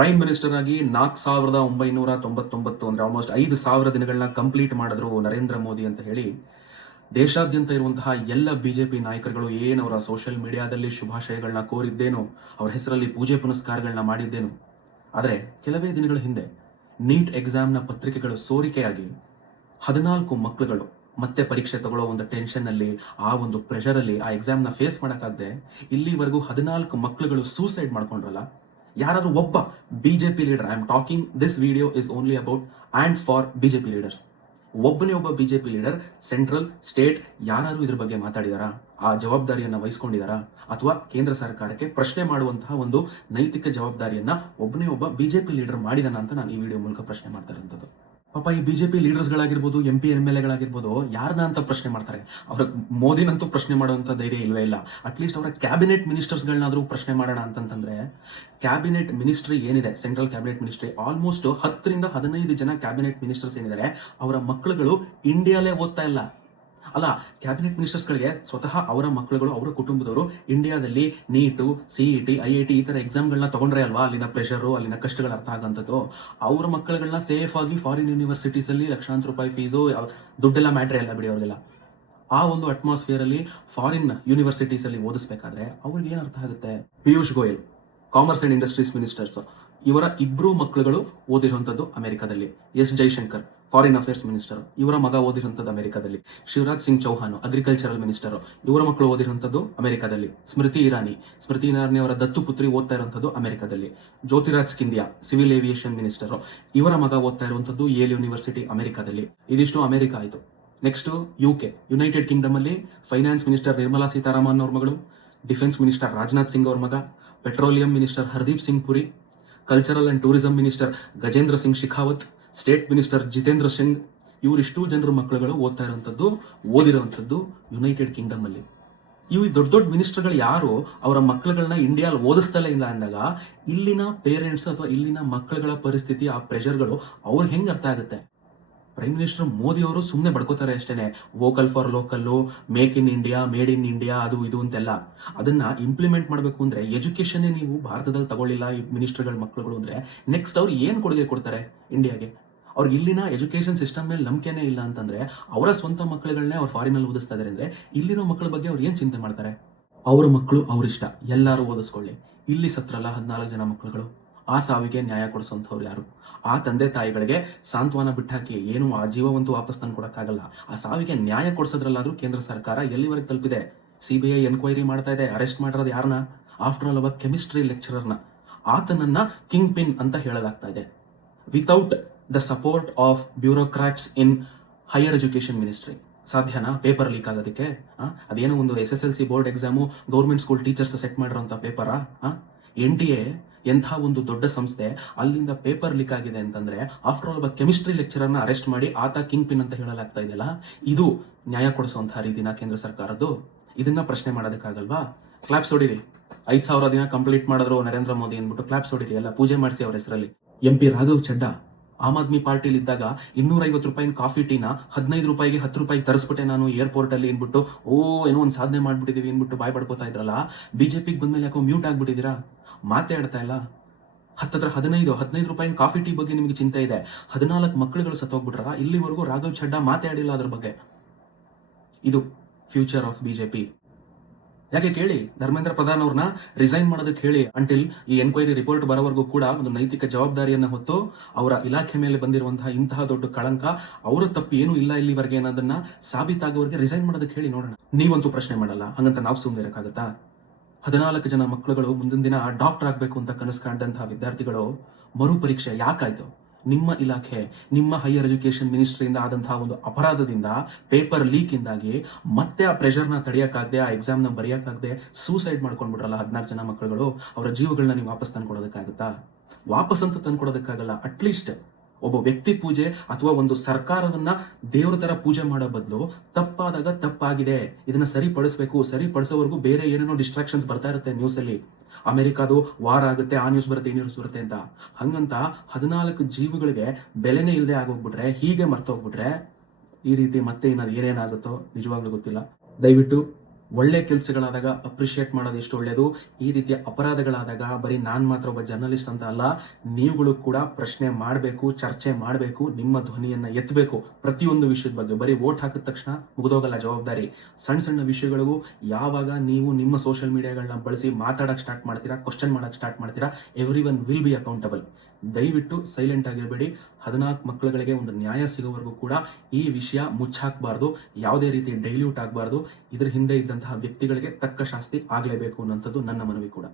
Prime minister ಆಗಿ 4,999 ಅಂದ್ರೆ almost 5,000 ದಿನಗಳನ್ನ complete ಮಾಡಿದ್ರು ನರೇಂದ್ರ ಮೋದಿ ಅಂತ ಹೇಳಿ ದೇಶಾದ್ಯಂತ ಇರುವಂತಹ ಎಲ್ಲ ಬಿಜೆಪಿ ನಾಯಕರುಗಳು ಏನವರ ಸೋಷಿಯಲ್ ಮೀಡಿಯಾದಲ್ಲಿ ಶುಭಾಶಯಗಳನ್ನ ಕೋರಿದ್ದೇನೋ, ಅವ್ರ ಹೆಸರಲ್ಲಿ ಪೂಜೆ ಪುನಸ್ಕಾರಗಳನ್ನ ಮಾಡಿದ್ದೇನೋ. ಆದರೆ ಕೆಲವೇ ದಿನಗಳ ಹಿಂದೆ ನೀಟ್ ಎಕ್ಸಾಮ್ನ ಪತ್ರಿಕೆಗಳು ಸೋರಿಕೆಯಾಗಿ 14 ಮಕ್ಕಳುಗಳು ಮತ್ತೆ ಪರೀಕ್ಷೆ ತಗೊಳ್ಳೋ ಒಂದು ಟೆನ್ಷನ್ ಅಲ್ಲಿ, ಆ ಒಂದು ಪ್ರೆಷರ್ ಅಲ್ಲಿ ಆ ಎಕ್ಸಾಮ್ನ ಫೇಸ್ ಮಾಡೋಕ್ಕಾಗದೆ ಇಲ್ಲಿವರೆಗೂ 14 ಮಕ್ಕಳುಗಳು ಸೂಸೈಡ್ ಮಾಡ್ಕೊಂಡ್ರಲ್ಲ. ಯಾರಾದ್ರೂ ಒಬ್ಬ BJP leader, I am talking this video is only about and for BJP leaders, ಒಬ್ಬನೇ ಒಬ್ಬ ಬಿಜೆಪಿ ಲೀಡರ್ ಸೆಂಟ್ರಲ್ ಸ್ಟೇಟ್ ಯಾರಾದ್ರೂ ಇದ್ರ ಬಗ್ಗೆ ಮಾತಾಡಿದಾರಾ, ಆ ಜವಾಬ್ದಾರಿಯನ್ನ ವಹಿಸ್ಕೊಂಡಿದಾರಾ, ಅಥವಾ ಕೇಂದ್ರ ಸರ್ಕಾರಕ್ಕೆ ಪ್ರಶ್ನೆ ಮಾಡುವಂತಹ ಒಂದು ನೈತಿಕ ಜವಾಬ್ದಾರಿಯನ್ನ ಒಬ್ಬನೇ ಒಬ್ಬ ಬಿಜೆಪಿ ಲೀಡರ್ ಮಾಡಿದಾನ ಅಂತ ನಾನು ಈ ವಿಡಿಯೋ ಮೂಲಕ ಪ್ರಶ್ನೆ ಮಾಡ್ತಾ ಇರುವಂಥದ್ದು. ಪಾಪ ಈ ಬಿಜೆಪಿ ಲೀಡರ್ಸ್ಗಳಾಗಿರ್ಬೋದು, MP MLA ಗಳಾಗಿರ್ಬೋದು, ಯಾರನ್ನ ಅಂತ ಪ್ರಶ್ನೆ ಮಾಡ್ತಾರೆ? ಅವ್ರ ಮೋದಿನಂತೂ ಪ್ರಶ್ನೆ ಮಾಡುವಂತ ಧೈರ್ಯ ಇಲ್ವೇ ಇಲ್ಲ. ಅಟ್ಲೀಸ್ಟ್ ಅವರ ಕ್ಯಾಬಿನೆಟ್ ಮಿನಿಸ್ಟರ್ಸ್ಗಳನ್ನಾದ್ರೂ ಪ್ರಶ್ನೆ ಮಾಡೋಣ ಅಂತಂತಂದ್ರೆ, ಕ್ಯಾಬಿನೆಟ್ ಮಿನಿಸ್ಟ್ರಿ ಏನಿದೆ, ಸೆಂಟ್ರಲ್ ಕ್ಯಾಬಿನೆಟ್ ಮಿನಿಸ್ಟ್ರಿ, ಆಲ್ಮೋಸ್ಟ್ 10 ರಿಂದ 15 ಜನ ಕ್ಯಾಬಿನೆಟ್ ಮಿನಿಸ್ಟರ್ಸ್ ಏನಿದ್ದಾರೆ ಅವರ ಮಕ್ಕಳುಗಳು ಇಂಡಿಯಾಲೇ ಓದ್ತಾ ಇಲ್ಲ. ಅಲ್ಲ, ಕ್ಯಾಬಿನೆಟ್ ಮಿನಿಸ್ಟರ್ಸ್ಗಳಿಗೆ ಸ್ವತಃ ಅವರ ಮಕ್ಕಳುಗಳು, ಅವರ ಕುಟುಂಬದವರು ಇಂಡಿಯಾದಲ್ಲಿ ನೀಟು, CET, IIT ಈ ತರ ಎಕ್ಸಾಮ್ಗಳನ್ನ ತಗೊಂಡ್ರೆ ಅಲ್ವಾ ಅಲ್ಲಿನ ಪ್ರೆಷರು, ಅಲ್ಲಿನ ಕಷ್ಟಗಳು ಅರ್ಥ ಆಗಂಥದ್ದು. ಅವ್ರ ಮಕ್ಕಳುಗಳನ್ನ ಸೇಫ್ ಆಗಿ ಫಾರಿನ್ ಯೂನಿವರ್ಸಿಟೀಸ್ ಅಲ್ಲಿ ಲಕ್ಷಾಂತರ ರೂಪಾಯಿ ಫೀಸು, ದುಡ್ಡೆಲ್ಲ ಮ್ಯಾಟ್ರೆ ಅಲ್ಲ ಬಿಡಿ ಅವ್ರಿಗೆಲ್ಲ. ಆ ಒಂದು ಅಟ್ಮಾಸ್ಫಿಯರ್ ಅಲ್ಲಿ ಫಾರಿನ್ ಯೂನಿವರ್ಸಿಟೀಸ್ ಅಲ್ಲಿ ಓದಿಸ್ಬೇಕಾದ್ರೆ ಅವ್ರಿಗೆ ಏನ್ ಅರ್ಥ ಆಗುತ್ತೆ? Piyush Goyal, commerce and industries ministers, ಇವರ ಇಬ್ರು ಮಕ್ಕಳುಗಳು ಓದಿರುವಂತದ್ದು ಅಮೆರಿಕದಲ್ಲಿ. S Jaishankar, foreign affairs minister, ಇವರ ಮಗ ಓದಿರುವಂತದ್ದು ಅಮೆರಿಕದಲ್ಲಿ. ಶಿವರಾಜ್ ಸಿಂಗ್ ಚೌಹಾನ್, ಅಗ್ರಿಕಲ್ಚರಲ್ ಮಿನಿಸ್ಟರ್, ಇವರ ಮಕ್ಕಳು ಓದಿರುವಂತದ್ದು ಅಮೆರಿಕದಲ್ಲಿ. ಸ್ಮೃತಿ ಇರಾನಿ ಅವರ ದತ್ತು ಪುತ್ರಿ ಓದ್ತಾ ಇರುವಂತದ್ದು ಅಮೆರಿಕದಲ್ಲಿ. Jyothiraj Scindia, civil aviation minister, ಇವರ ಮಗ ಓದ್ತಾ ಇರುವಂತದ್ದು ಯೇಲ್ ಯೂನಿವರ್ಸಿಟಿ ಅಮೆರಿಕದಲ್ಲಿ. ಇದಿಷ್ಟು ಅಮೆರಿಕ ಆಯ್ತು. ನೆಕ್ಸ್ಟ್ UK, ಯುನೈಟೆಡ್ ಕಿಂಗ್ಡಮ್ ಅಲ್ಲಿ ಫೈನಾನ್ಸ್ ಮಿನಿಸ್ಟರ್ ನಿರ್ಮಲಾ ಸೀತಾರಾಮನ್ ಅವ್ರ ಮಗಳು, ಡಿಫೆನ್ಸ್ ಮಿನಿಸ್ಟರ್ ರಾಜನಾಥ್ ಸಿಂಗ್ ಅವ್ರ ಮಗ, petroleum minister Hardeep Singh Puri, cultural and tourism minister Gajendra Singh Shekhawat, state minister Jitendra Singh, ಇವರಿಷ್ಟು ಜನರ ಮಕ್ಕಳುಗಳು ಓದಿರುವಂತದ್ದು ಯುನೈಟೆಡ್ ಕಿಂಗ್ಡಮ್ ಅಲ್ಲಿ. ಇವು ದೊಡ್ಡ ದೊಡ್ಡ ಮಿನಿಸ್ಟರ್ಗಳು ಯಾರು ಅವರ ಮಕ್ಕಳುಗಳನ್ನ ಇಂಡಿಯಾಲ್ ಓದಿಸ್ತಲೇ ಇಲ್ಲ ಅಂದಾಗ ಇಲ್ಲಿನ ಪೇರೆಂಟ್ಸ್ ಅಥವಾ ಇಲ್ಲಿನ ಮಕ್ಕಳುಗಳ ಪರಿಸ್ಥಿತಿ, ಆ ಪ್ರೆಷರ್ಗಳು ಅವ್ರಿಗೆ ಹೆಂಗ್ ಅರ್ಥ ಆಗುತ್ತೆ? ಪ್ರೈಮ್ ಮಿನಿಸ್ಟರ್ ಮೋದಿ ಅವರು ಸುಮ್ಮನೆ ಬಡ್ಕೋತಾರೆ ಅಷ್ಟೇನೆ, vocal for local, make in India, made in India, ಅದು ಇದು ಅಂತೆಲ್ಲ. ಅದನ್ನ ಇಂಪ್ಲಿಮೆಂಟ್ ಮಾಡಬೇಕು ಅಂದ್ರೆ ಎಜುಕೇಶನ್ ನೀವು ಭಾರತದಲ್ಲಿ ತಗೊಳ್ಳಿಲ್ಲ ಈ ಮಿನಿಸ್ಟರ್ಗಳ ಮಕ್ಕಳುಗಳು ಅಂದ್ರೆ ನೆಕ್ಸ್ಟ್ ಅವ್ರು ಏನ್ ಕೊಡುಗೆ ಕೊಡ್ತಾರೆ ಇಂಡಿಯಾಗೆ? ಅವ್ರಿಗೆ ಇಲ್ಲಿನ ಎಜುಕೇಶನ್ ಸಿಸ್ಟಮ್ ಮೇಲೆ ನಂಬಿಕೆನೇ ಇಲ್ಲ ಅಂತಂದ್ರೆ, ಅವರ ಸ್ವಂತ ಮಕ್ಕಳುಗಳನ್ನೇ ಅವ್ರು ಫಾರಿನಲ್ಲಿ ಓದಿಸ್ತಾ ಇದಾರೆ ಅಂದ್ರೆ ಇಲ್ಲಿರೋ ಮಕ್ಕಳ ಬಗ್ಗೆ ಅವ್ರು ಏನ್ ಚಿಂತೆ ಮಾಡ್ತಾರೆ? ಅವ್ರ ಮಕ್ಕಳು ಅವ್ರಿಷ್ಟ, ಎಲ್ಲರೂ ಓದಿಸ್ಕೊಳ್ಳಿ. ಇಲ್ಲಿ ಸತ್ರಲ್ಲ 14 ಜನ ಮಕ್ಕಳುಗಳು, ಆ ಸಾವಿಗೆ ನ್ಯಾಯ ಕೊಡಿಸುವಂಥವ್ರು ಯಾರು? ಆ ತಂದೆ ತಾಯಿಗಳಿಗೆ ಸಾಂತ್ವನ ಬಿಟ್ಟಾಕಿ ಏನು ಆ ಜೀವವಂತೂ ವಾಪಸ್ ತಂದು ಕೊಡಕ್ಕಾಗಲ್ಲ. ಆ ಸಾವಿಗೆ ನ್ಯಾಯ ಕೊಡಿಸೋದ್ರಲ್ಲಾದ್ರೂ ಕೇಂದ್ರ ಸರ್ಕಾರ ಎಲ್ಲಿವರೆಗೆ ತಲುಪಿದೆ? CBI ಎನ್ಕ್ವೈರಿ ಮಾಡ್ತಾ ಇದೆ. ಅರೆಸ್ಟ್ ಮಾಡಿರೋದು ಯಾರನ್ನ? ಆಫ್ಟರ್ ಆಲ್ ಒಬ್ಬ ಕೆಮಿಸ್ಟ್ರಿ ಲೆಕ್ಚರರ್ನ, ಆತನನ್ನ ಕಿಂಗ್ ಪಿನ್ ಅಂತ ಹೇಳಲಾಗ್ತಾ ಇದೆ. Without the support of bureaucrats in higher education ministry ಸಾಧ್ಯನಾ ಪೇಪರ್ ಲೀಕ್ ಆಗೋದಕ್ಕೆ? ಅದೇನೋ ಒಂದು SSLC board exam government school teachers set ಮಾಡಿರೋಂಥ ಪೇಪರಾ? NTA ಎಂಥ ಒಂದು ದೊಡ್ಡ ಸಂಸ್ಥೆ, ಅಲ್ಲಿಂದ ಪೇಪರ್ ಲೀಕ್ ಆಗಿದೆ ಅಂತಂದ್ರೆ ಆಫ್ಟರ್ ಆಲ್ ಒಬ್ಬ ಕೆಮಿಸ್ಟ್ರಿ ಲೆಕ್ಚರರ್ನ ಅರೆಸ್ಟ್ ಮಾಡಿ ಆತ ಕಿಂಗ್ ಪಿನ್ ಅಂತ ಹೇಳಲಾಗ್ತಾ ಇದೆಯಲ್ಲ, ಇದು ನ್ಯಾಯ ಕೊಡಿಸುವಂತಹ ರೀತಿನ ಕೇಂದ್ರ ಸರ್ಕಾರದ್ದು? ಇದನ್ನ ಪ್ರಶ್ನೆ ಮಾಡೋದಕ್ಕಾಗಲ್ವಾ? ಕ್ಲಾಪ್ಸ್ ಹೊಡಿರಿ. 5,000 ದಿನ ಕಂಪ್ಲೀಟ್ ಮಾಡಿದ್ರು ನರೇಂದ್ರ ಮೋದಿ ಅಂದ್ಬಿಟ್ಟು ಕ್ಲಾಪ್ಸ್ ಹೊಡಿರಿ, ಎಲ್ಲ ಪೂಜೆ ಮಾಡಿಸಿ ಅವ್ರ ಹೆಸರಲ್ಲಿ. MP ರಾಘವ್ ಚಡ್ಡಾ ಆಮ್ ಆದ್ಮಿ ಪಾರ್ಟಿಲಿ ಇದ್ದಾಗ 250 ರೂಪಾಯಿನ ಕಾಫಿ ಟೀನ 15 ರೂಪಾಯಿಗೆ 10 ರೂಪಾಯಿ ತರಿಸ್ಬಿಟ್ಟೆ ನಾನು ಏರ್ಪೋರ್ಟ್ ಅಲ್ಲಿ ಅನ್ಬಿಟ್ಟು, ಏನೋ ಒಂದು ಸಾಧನೆ ಮಾಡ್ಬಿಟ್ಟಿದೀವಿ ಅನ್ಬಿಟ್ಟು ಬಾಯ್ ಪಡ್ಕೋತಾ ಇದ್ರಲ್ಲ. ಬಿಜೆಪಿಗೆ ಬಂದ್ಮೇಲೆ ಯಾಕೋ ಮ್ಯೂಟ್ ಆಗ್ಬಿಟ್ಟಿದ್ದೀರಾ? ಮಾತೇ ಆಡ್ತಾ ಇಲ್ಲ. 15 ರೂಪಾಯಿನ ಕಾಫಿ ಟೀ ಬಗ್ಗೆ ನಿಮ್ಗೆ ಚಿಂತೆ ಇದೆ, 14 ಮಕ್ಕಳುಗಳು ಸತ್ತೋಗ್ಬಿಟ್ರ, ಇಲ್ಲಿವರೆಗೂ ರಾಘವ್ ಚಡ್ಡಾ ಮಾತೇ ಆಡಿಲ್ಲ ಅದ್ರ ಬಗ್ಗೆ. ಇದು ಫ್ಯೂಚರ್ ಆಫ್ ಬಿಜೆಪಿ. ಯಾಕೆ ಕೇಳಿ, ಧರ್ಮೇಂದ್ರ ಪ್ರಧಾನ್ ಅವ್ರನ್ನ ರಿಸೈನ್ ಮಾಡೋದಕ್ಕೆ ಹೇಳಿ ಅಂಟಿಲ್ ಈ ಎನ್ಕ್ವೈರಿ ರಿಪೋರ್ಟ್ ಬರೋವರೆಗೂ ಕೂಡ ಒಂದು ನೈತಿಕ ಜವಾಬ್ದಾರಿಯನ್ನ ಹೊತ್ತು ಅವರ ಇಲಾಖೆ ಮೇಲೆ ಬಂದಿರುವಂತಹ ಇಂತಹ ದೊಡ್ಡ ಕಳಂಕ, ಅವರ ತಪ್ಪು ಏನೂ ಇಲ್ಲ ಇಲ್ಲಿವರೆಗೆ ಅನ್ನೋದನ್ನ ಸಾಬೀತಾಗೋವರೆಗೆ ರಿಸೈನ್ ಮಾಡೋದಕ್ಕೆ ಹೇಳಿ ನೋಡೋಣ. ನೀವಂತೂ ಪ್ರಶ್ನೆ ಮಾಡಲ್ಲ, ಹಂಗಂತ ನಾವು ಸುಮ್ಮನೆ ಇರಕ್ಕಾಗತ್ತಾ? 14 ಜನ ಮಕ್ಕಳುಗಳು ಮುಂದಿನ ದಿನ ಡಾಕ್ಟರ್ ಆಗ್ಬೇಕು ಅಂತ ಕನಸು ಕಾಣ್ದಂತಹ ವಿದ್ಯಾರ್ಥಿಗಳು ಮರು ಪರೀಕ್ಷೆ ಯಾಕಾಯ್ತು? ನಿಮ್ಮ ಇಲಾಖೆ, ನಿಮ್ಮ ಹೈಯರ್ ಎಜುಕೇಶನ್ ಮಿನಿಸ್ಟ್ರಿಯಿಂದ ಆದಂತಹ ಒಂದು ಅಪರಾಧದಿಂದ, ಪೇಪರ್ ಲೀಕ್ ಇಂದಾಗಿ ಮತ್ತೆ ಆ ಪ್ರೆಷರ್ನ ತಡೆಯಕ್ಕಾಗದೆ, ಆ ಎಕ್ಸಾಮ್ನ ಬರೆಯಕ್ಕಾಗದೆ ಸೂಸೈಡ್ ಮಾಡ್ಕೊಂಡ್ಬಿಟ್ರಲ್ಲ 14 ಜನ ಮಕ್ಕಳುಗಳು. ಅವರ ಜೀವಗಳನ್ನ ನೀವು ವಾಪಸ್ ತಂದ್ಕೊಡೋದಕ್ಕಾಗತ್ತಾ? ವಾಪಸ್ ಅಂತ ತಂದ್ಕೊಡೋದಕ್ಕಾಗಲ್ಲ. ಅಟ್ಲೀಸ್ಟ್ ಒಬ್ಬ ವ್ಯಕ್ತಿ ಪೂಜೆ ಅಥವಾ ಒಂದು ಸರ್ಕಾರವನ್ನ ದೇವರ ತರ ಪೂಜೆ ಮಾಡೋ ಬದಲು ತಪ್ಪಾದಾಗ ತಪ್ಪಾಗಿದೆ, ಇದನ್ನ ಸರಿಪಡಿಸಬೇಕು, ಸರಿಪಡಿಸೋವರೆಗೂ ಬೇರೆ ಏನೇನೋ ಡಿಸ್ಟ್ರಾಕ್ಷನ್ಸ್ ಬರ್ತಾ ಇರುತ್ತೆ ನ್ಯೂಸ್ ಅಲ್ಲಿ. ಅಮೆರಿಕಾದು ವಾರ ಆಗುತ್ತೆ, ಆ ನ್ಯೂಸ್ ಬರುತ್ತೆ, ಈ ನ್ಯೂಸ್ ಬರುತ್ತೆ ಅಂತ. ಹಂಗಂತ 14 ಜೀವಗಳಿಗೆ ಬೆಲೆನೇ ಇಲ್ಲದೆ ಆಗೋಗ್ಬಿಟ್ರೆ, ಹೀಗೆ ಮರ್ತೋಗ್ಬಿಟ್ರೆ ಈ ರೀತಿ ಮತ್ತೆ ಇನ್ನದು ಏನೇನಾಗುತ್ತೋ ನಿಜವಾಗ್ಲೂ ಗೊತ್ತಿಲ್ಲ. ದಯವಿಟ್ಟು ಒಳ್ಳೆ ಕೆಲಸಗಳಾದಾಗ ಅಪ್ರಿಷಿಯೇಟ್ ಮಾಡೋದು ಎಷ್ಟು ಒಳ್ಳೆಯದು. ಈ ರೀತಿಯ ಅಪರಾಧಗಳಾದಾಗ ಬರೀ ನಾನು ಮಾತ್ರ ಒಬ್ಬ ಜರ್ನಲಿಸ್ಟ್ ಅಂತ ಅಲ್ಲ, ನೀವುಗಳು ಕೂಡ ಪ್ರಶ್ನೆ ಮಾಡಬೇಕು, ಚರ್ಚೆ ಮಾಡಬೇಕು, ನಿಮ್ಮ ಧ್ವನಿಯನ್ನು ಎತ್ತಬೇಕು ಪ್ರತಿಯೊಂದು ವಿಷಯದ ಬಗ್ಗೆ. ಬರೀ ವೋಟ್ ಹಾಕಿದ ತಕ್ಷಣ ಮುಗಿದೋಗಲ್ಲ ಜವಾಬ್ದಾರಿ. ಸಣ್ಣ ಸಣ್ಣ ವಿಷಯಗಳಿಗೂ ಯಾವಾಗ ನೀವು ನಿಮ್ಮ ಸೋಷಿಯಲ್ ಮೀಡಿಯಾಗಳನ್ನ ಬಳಸಿ ಮಾತಾಡೋಕ್ಕೆ ಸ್ಟಾರ್ಟ್ ಮಾಡ್ತೀರಾ, ಕ್ವಶನ್ ಮಾಡೋಕ್ಕೆ ಸ್ಟಾರ್ಟ್ ಮಾಡ್ತೀರಾ, every one will be accountable. ದಯವಿಟ್ಟು ಸೈಲೆಂಟ್ ಆಗಿರಬೇಡಿ. 14 ಮಕ್ಕಳುಗಳಿಗೆ ಒಂದು ನ್ಯಾಯ ಸಿಗೋವರೆಗೂ ಕೂಡ ಈ ವಿಷಯ ಮುಚ್ಚಾಕಬಾರ್ದು, ಯಾವುದೇ ರೀತಿ ಡೈಲ್ಯೂಟ್ ಆಗಬಾರ್ದು. ಇದ್ರ ಹಿಂದೆ ಇದ್ದಂತಹ ವ್ಯಕ್ತಿಗಳಿಗೆ ತಕ್ಕ ಶಾಸ್ತಿ ಆಗಲೇಬೇಕು ಅನ್ನೋಂಥದ್ದು ನನ್ನ ಮನವಿ ಕೂಡ.